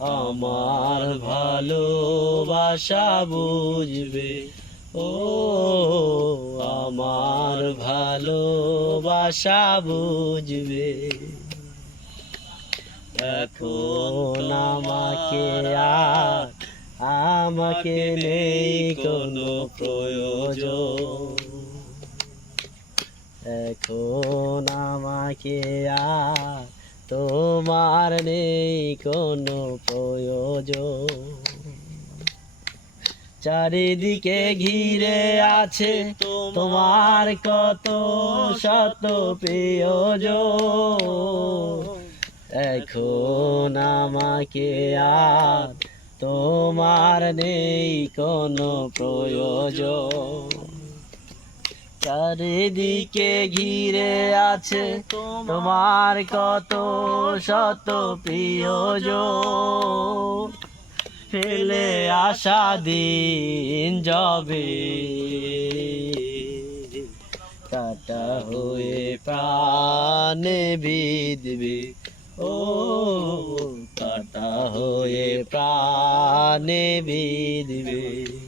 আমার ভালোবাসা বুঝবে। ও, আমার ভালোবাসা বুঝবে। এখন আমাকে আর, আমাকে নেই কোনো প্রয়োজন। এখন আমাকে আর তোমার নেই কোনো প্রয়োজন। চারিদিকে ঘিরে আছে তোমার কত শত প্রিয়জন। এখন আমাকে আর তোমার নেই কোনো প্রয়োজন। চারিদিকে ঘিরে আছে তোমার কত শত প্রিয়জন। ফেলে আসা দিন যাবে। কাটা হয়ে প্রাণে বিদবে ও, কাটা হয়ে প্রাণে বিদবে